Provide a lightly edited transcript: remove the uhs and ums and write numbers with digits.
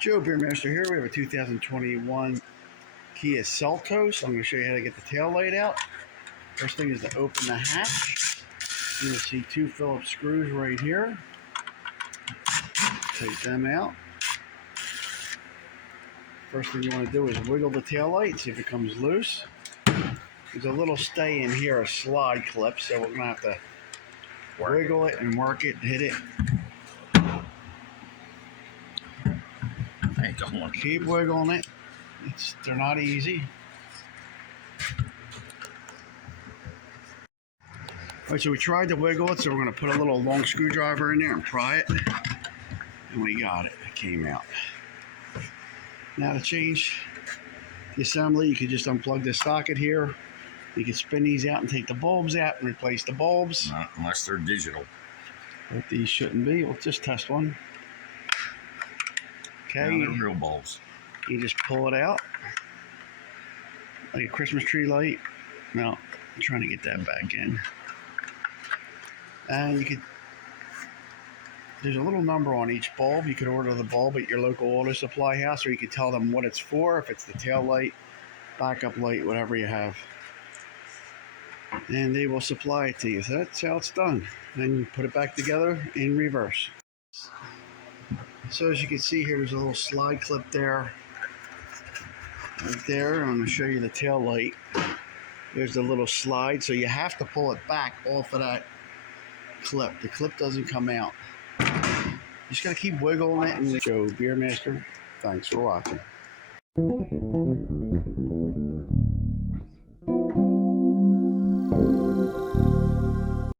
Joe Beermaster here. We have a 2021 Kia Seltos. I'm going to show you how to get the tail light out. First thing is to open the hatch. You'll see two Phillips screws right here. Take them out. First thing you want to do is wiggle the tail light, see if it comes loose. There's a little stay in here, a slide clip, so we're going to have to wiggle it and work it, hit it. I don't want to keep wiggling it. They're not easy. Alright, so we tried to wiggle it, so we're going to put a little long screwdriver in there and pry it. And we got it. It came out. Now to change the assembly, you could just unplug this socket here. You can spin these out and take the bulbs out and replace the bulbs. Not unless they're digital. But these shouldn't be. We'll just test one. Okay. Now they're real bulbs. You just pull it out. Like a Christmas tree light. No, I'm trying to get that back in. And you could, there's a little number on each bulb. You could order the bulb at your local auto supply house, or you could tell them what it's for, if it's the tail light, backup light, whatever you have. And they will supply it to you. So that's how it's done. Then you put it back together in reverse. So as you can see here, there's a little slide clip there. Right there. I'm going to show you the tail light. There's the little slide. So you have to pull it back off of that clip. The clip doesn't come out. You just got to keep wiggling it. And Joe Beermaster, thanks for watching.